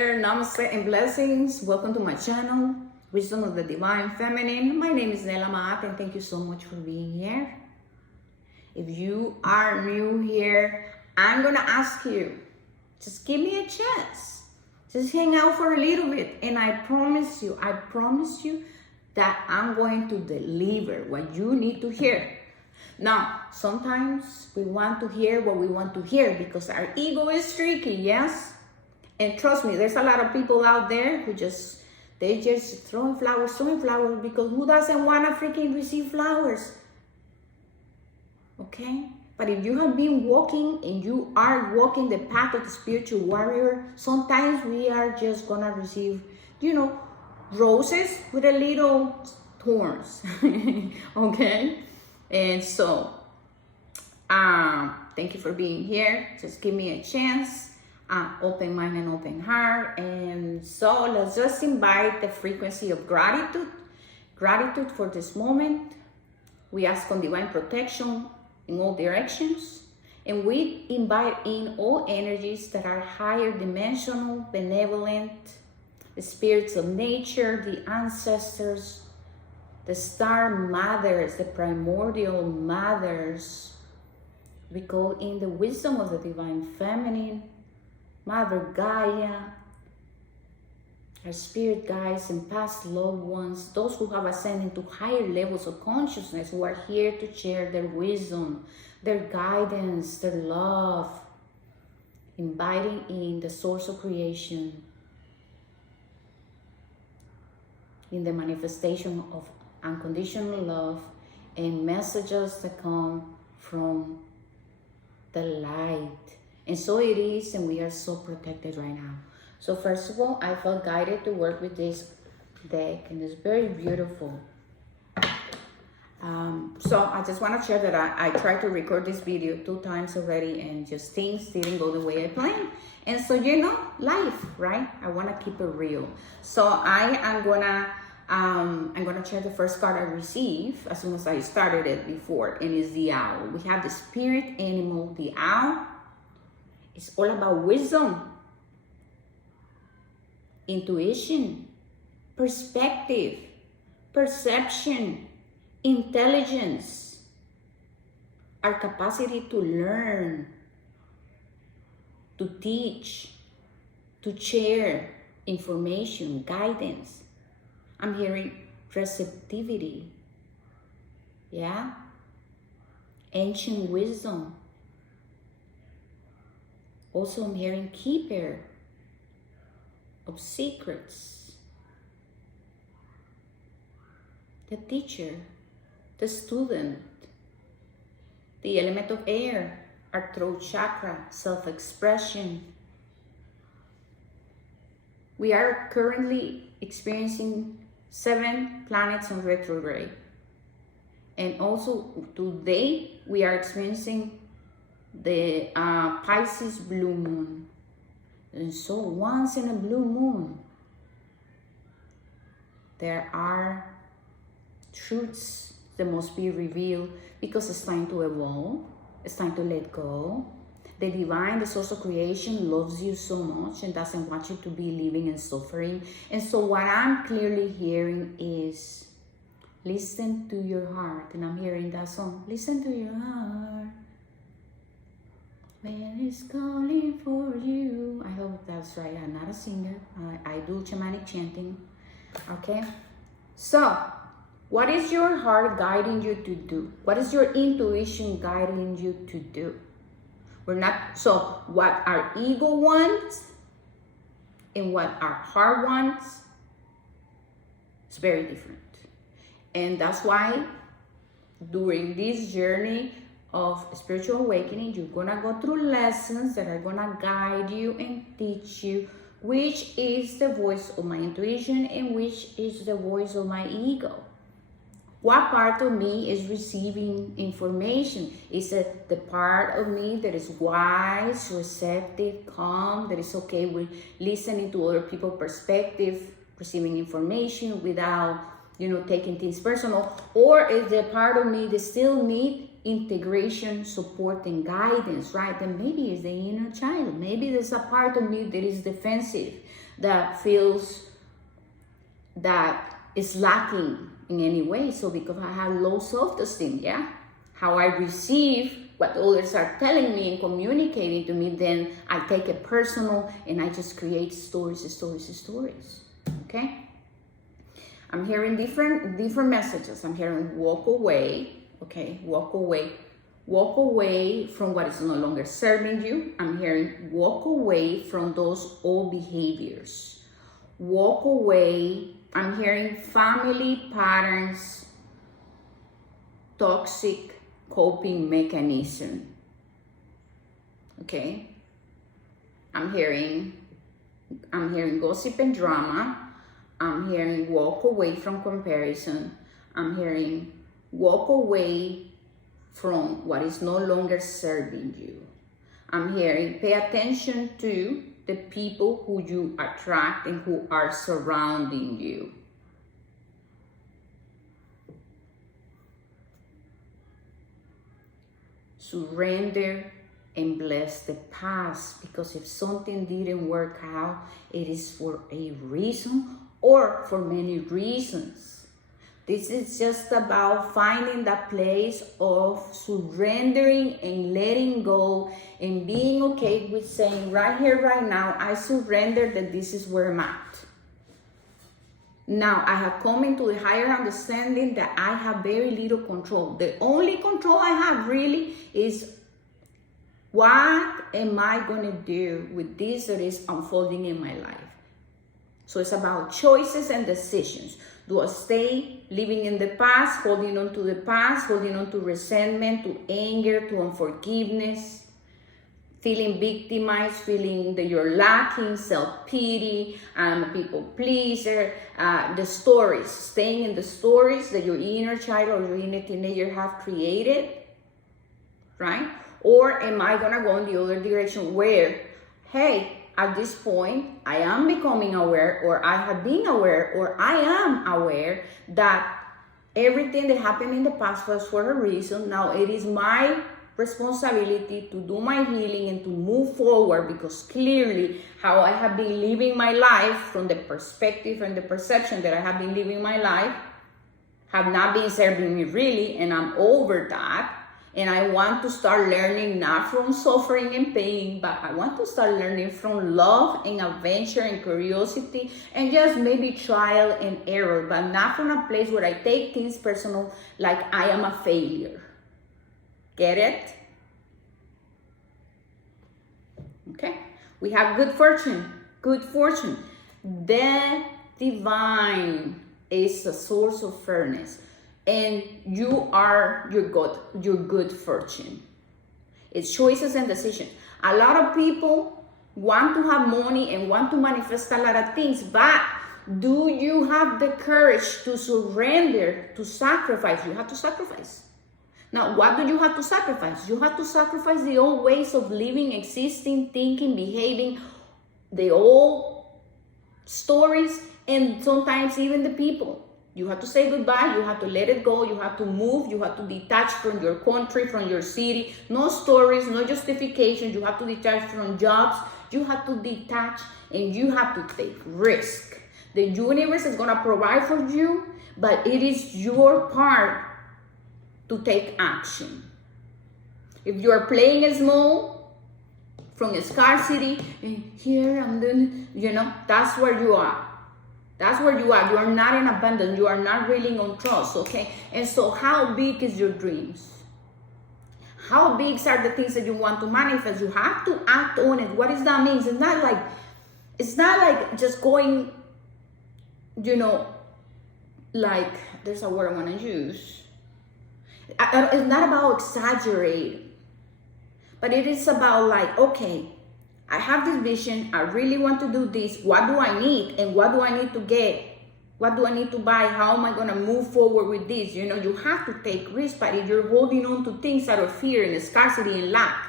Namaste and blessings. Welcome to my channel, Wisdom of the Divine Feminine. My name is Nela Maat and thank you so much for being here. If you are new here, I'm gonna ask you, just give me a chance. Just hang out for a little bit and I promise you that I'm going to deliver what you need to hear. Now, sometimes we want to hear what we want to hear because our ego is tricky, yes? And trust me, there's a lot of people out there who just throwing flowers because who doesn't want to freaking receive flowers? Okay? But if you have been walking and you are walking the path of the spiritual warrior, sometimes we are just gonna receive, roses with a little thorns. Okay? And so, thank you for being here. Just give me a chance. Open mind and open heart. And so let's just invite the frequency of gratitude. Gratitude for this moment. We ask on divine protection in all directions. And we invite in all energies that are higher dimensional, benevolent, the spirits of nature, the ancestors, the star mothers, the primordial mothers. We call in the wisdom of the divine feminine, Mother Gaia, our spirit guides and past loved ones, those who have ascended to higher levels of consciousness, who are here to share their wisdom, their guidance, their love, inviting in the source of creation, in the manifestation of unconditional love and messages that come from the light. And so it is, and we are so protected right now. So first of all, I felt guided to work with this deck, and it's very beautiful. So I just want to share that I tried to record this video 2 times already, and just things didn't go the way I planned. And so, life, right? I want to keep it real. So I'm gonna share the first card I received as soon as I started it before, and it's the owl. We have the spirit animal, the owl. It's all about wisdom, intuition, perspective, perception, intelligence, our capacity to learn, to teach, to share information, guidance. I'm hearing receptivity, yeah? Ancient wisdom. Also, I'm hearing keeper of secrets, the teacher, the student, the element of air, our throat chakra, self-expression. We are currently experiencing 7 planets in retrograde. And also today we are experiencing the Pisces blue moon. And so once in a blue moon, there are truths that must be revealed because it's time to evolve. It's time to let go. The divine, the source of creation, loves you so much and doesn't want you to be living in suffering. And so what I'm clearly hearing is, listen to your heart. And I'm hearing that song, listen to your heart when it's calling for you. I hope that's right. I'm not a singer. I do shamanic chanting. Okay? So, what is your heart guiding you to do? What is your intuition guiding you to do? So what our ego wants and what our heart wants is very different. And that's why during this journey of spiritual awakening, you're gonna go through lessons that are gonna guide you and teach you which is the voice of my intuition and which is the voice of my ego. What part of me is receiving information? Is it the part of me that is wise, receptive, calm, that is okay with listening to other people's perspective, receiving information without, taking things personal? Or is the part of me that still need integration, support, and guidance, right? Then maybe it's the inner child. Maybe there's a part of me that is defensive, that feels that is lacking in any way. So because I have low self-esteem, yeah, how I receive what others are telling me and communicating to me, then I take it personal and I just create stories. Okay, I'm hearing different messages. I'm hearing walk away. Okay, walk away from what is no longer serving you. I'm hearing walk away from those old behaviors. Walk away. I'm hearing family patterns, toxic coping mechanism. Okay, I'm hearing gossip and drama. I'm hearing walk away from comparison. I'm hearing walk away from what is no longer serving you. I'm hearing pay attention to the people who you attract and who are surrounding you. Surrender and bless the past, because if something didn't work out, it is for a reason or for many reasons. This is just about finding that place of surrendering and letting go and being okay with saying right here, right now, I surrender that this is where I'm at. Now, I have come into a higher understanding that I have very little control. The only control I have really is what am I going to do with this that is unfolding in my life? So it's about choices and decisions. Do I stay living in the past, holding on to the past, holding on to resentment, to anger, to unforgiveness, feeling victimized, feeling that you're lacking, self-pity, a people pleaser, the stories, staying in the stories that your inner child or your inner teenager have created, right? Or am I gonna go in the other direction where, hey, at this point, I am becoming aware, or I have been aware, or I am aware that everything that happened in the past was for a reason. Now it is my responsibility to do my healing and to move forward, because clearly how I have been living my life, from the perspective and the perception that I have been living my life, have not been serving me really, and I'm over that. And I want to start learning not from suffering and pain, but I want to start learning from love and adventure and curiosity and just maybe trial and error, but not from a place where I take things personal, like I am a failure. Get it? Okay. We have good fortune. Good fortune. The divine is a source of fairness. And you are your good fortune. It's choices and decisions. A lot of people want to have money and want to manifest a lot of things, but do you have the courage to surrender, to sacrifice? You have to sacrifice. Now, what do you have to sacrifice? You have to sacrifice the old ways of living, existing, thinking, behaving, the old stories, and sometimes even the people. You have to say goodbye, you have to let it go, you have to move, you have to detach from your country, from your city. No stories, no justification. You have to detach from jobs. You have to detach, and you have to take risk. The universe is going to provide for you, but it is your part to take action. If you are playing small, from a scarcity, and here I'm doing, that's where you are. That's where you are. You are not in abundance. You are not really on trust, okay? And so how big is your dreams? How big are the things that you want to manifest? You have to act on it. What does that mean? It's not like just going, like, there's a word I want to use. It's not about exaggerating, but it is about like, okay, I have this vision, I really want to do this. What do I need? And what do I need to get? What do I need to buy? How am I going to move forward with this? You have to take risks, but if you're holding on to things out of fear and scarcity and lack,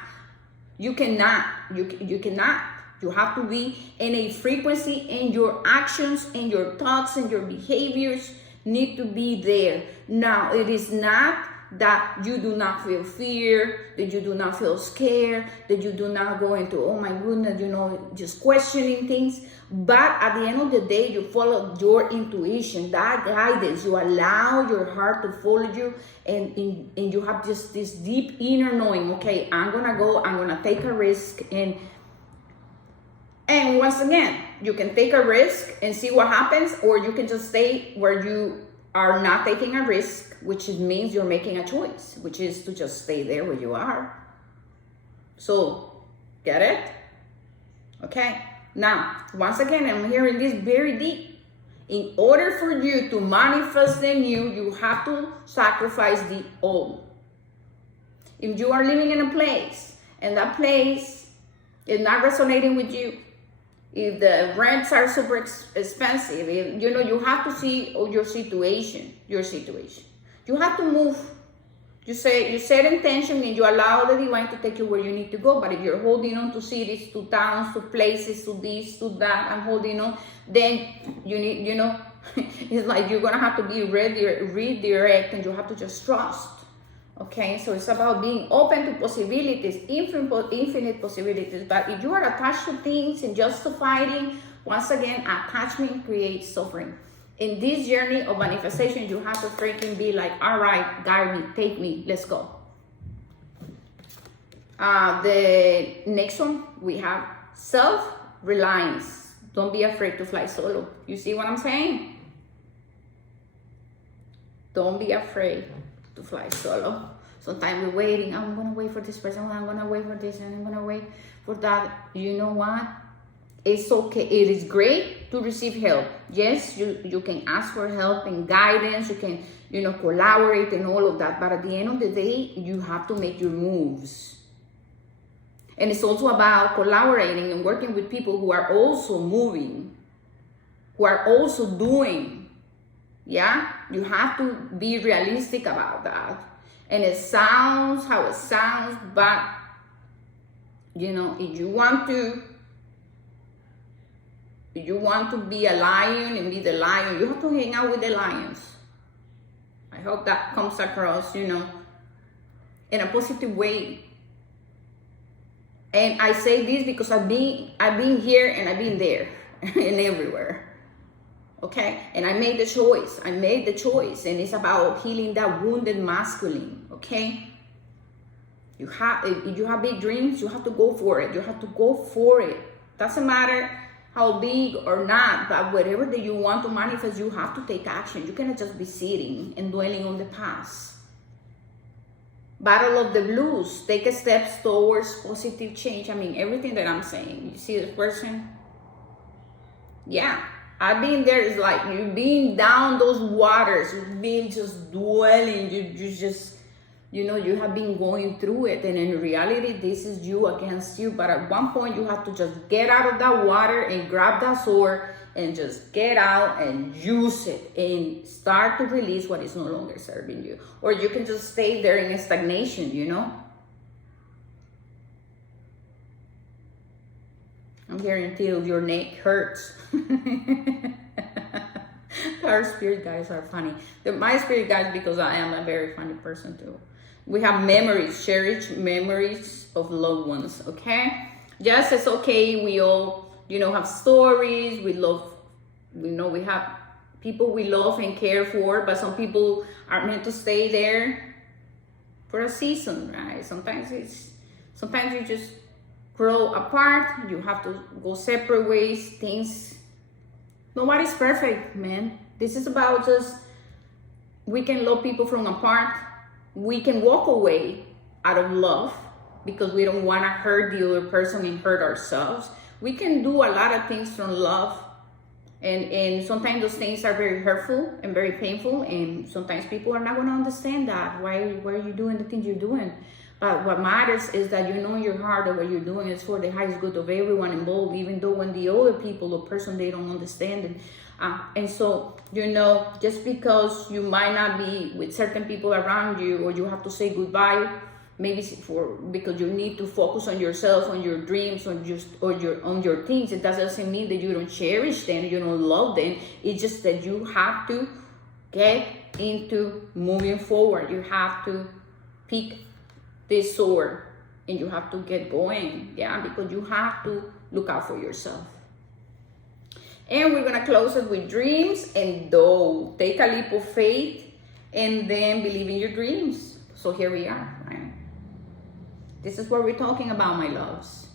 you cannot. You cannot. You have to be in a frequency, and your actions and your thoughts and your behaviors need to be there. Now, it is not that you do not feel fear, that you do not feel scared, that you do not go into, oh my goodness, just questioning things. But at the end of the day, you follow your intuition, that guidance. You allow your heart to follow you, and you have just this deep inner knowing, okay, I'm gonna go, I'm gonna take a risk. And once again, you can take a risk and see what happens, or you can just stay where you are not taking a risk, which means you're making a choice, which is to just stay there where you are. So, get it? Okay. Now, once again, I'm hearing this very deep. In order for you to manifest the new, you have to sacrifice the old. If you are living in a place and that place is not resonating with you, if the rents are super expensive, if, you have to see your situation. You have to move. You set intention and you allow the divine to take you where you need to go. But if you're holding on to cities, to towns, to places, to this, to that, and holding on, then you need, it's like you're going to have to be redirect, and you have to just trust. Okay, so it's about being open to possibilities, infinite possibilities. But if you are attached to things and just to fighting, once again, attachment creates suffering. In this journey of manifestation, you have to freaking be like, all right, guide me, take me, let's go. The next one, we have self-reliance. Don't be afraid to fly solo. You see what I'm saying? Don't be afraid to fly solo. Sometimes we're waiting. I'm going to wait for this person. I'm going to wait for this, and I'm going to wait for that. You know what? It's okay. It is great to receive help. Yes, you can ask for help and guidance. You can, collaborate and all of that. But at the end of the day, you have to make your moves. And it's also about collaborating and working with people who are also moving, who are also doing. Yeah, you have to be realistic about that. And it sounds how it sounds, but if you want to be a lion and be the lion, you have to hang out with the lions. I hope that comes across, in a positive way. And I say this because I've been here and I've been there and everywhere. Okay, and I made the choice. And it's about healing that wounded masculine. Okay, if you have big dreams, you have to go for it. Doesn't matter how big or not, but whatever that you want to manifest, you have to take action. You cannot just be sitting and dwelling on the past. Battle of the blues. Take a steps towards positive change. I mean, everything that I'm saying. You see this person? Yeah. I've been there. It's like you've been down those waters. You've been just dwelling. You just, you have been going through it. And in reality, this is you against you. But at one point, you have to just get out of that water and grab that sword and just get out and use it and start to release what is no longer serving you. Or you can just stay there in stagnation, I'm hearing until your neck hurts. Our spirit guides are funny. My spirit guides, because I am a very funny person too. We have memories, cherished memories of loved ones, okay? Yes, it's okay. We all, have stories. We love, we have people we love and care for, but some people are meant to stay there for a season, right? Sometimes you just grow apart. You have to go separate ways. Nobody's perfect, man. This is about just, we can love people from apart. We can walk away out of love because we don't want to hurt the other person and hurt ourselves. We can do a lot of things from love, and sometimes those things are very hurtful and very painful, and sometimes people are not going to understand that. Why are you doing the things you're doing? But what matters is that you know in your heart that what you're doing is for the highest good of everyone involved, even though when the other people or person, they don't understand it. And so, just because you might not be with certain people around you, or you have to say goodbye, maybe because you need to focus on yourself, on your dreams, on your things, it doesn't mean that you don't cherish them, you don't love them. It's just that you have to get into moving forward. You have to pick this sword and you have to get going, yeah, because you have to look out for yourself. And we're gonna close it with dreams and though. Take a leap of faith and then believe in your dreams. So here we are, right? This is what we're talking about, my loves.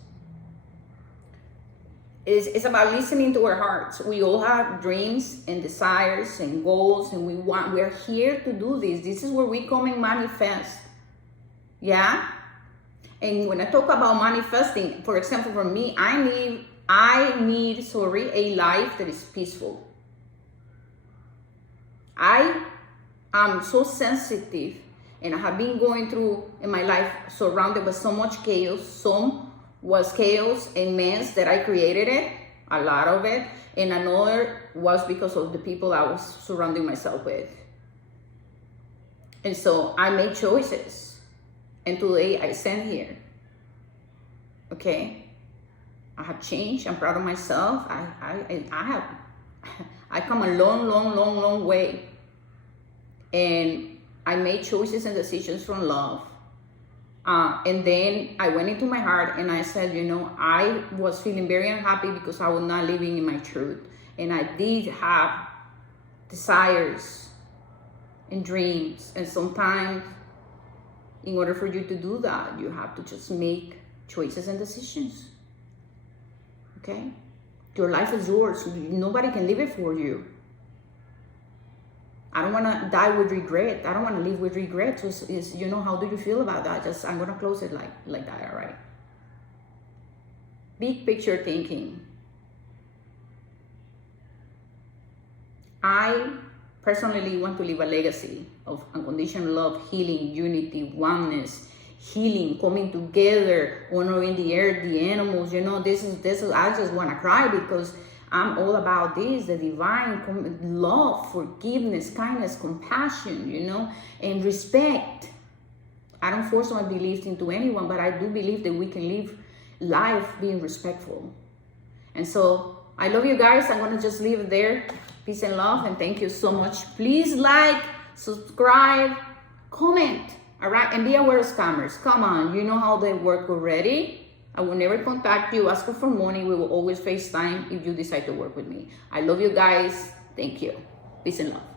It's about listening to our hearts. We all have dreams and desires and goals, and we're here to do this. This is where we come and manifest. Yeah? And when I talk about manifesting, for example, for me, I need a life that is peaceful. I am so sensitive, and I have been going through in my life surrounded by so much chaos. Some was chaos and mess that I created it, a lot of it, and another was because of the people I was surrounding myself with. And so I made choices, and today I stand here. Okay, I have changed. I'm proud of myself. I come a long way, and I made choices and decisions from love. And then I went into my heart and I said, you know, I was feeling very unhappy because I was not living in my truth. And I did have desires and dreams. And sometimes in order for you to do that, you have to just make choices and decisions. Okay? Your life is yours. Nobody can live it for you. I don't want to die with regret. I don't want to live with regret. So you know, how do you feel about that? I'm going to close it like that, all right? Big picture thinking. I personally want to leave a legacy of unconditional love, healing, unity, oneness, healing, coming together, honoring the earth, the animals. You know, this is. I just want to cry because I'm all about this, the divine love, forgiveness, kindness, compassion, you know, and respect. I don't force my beliefs into anyone, but I do believe that we can live life being respectful. And so I love you guys. I'm going to just leave it there. Peace and love, and thank you so much. Please like, subscribe, comment, all right? And be aware of scammers. Come on, you know how they work already. I will never contact you, ask for money. We will always FaceTime if you decide to work with me. I love you guys. Thank you. Peace and love.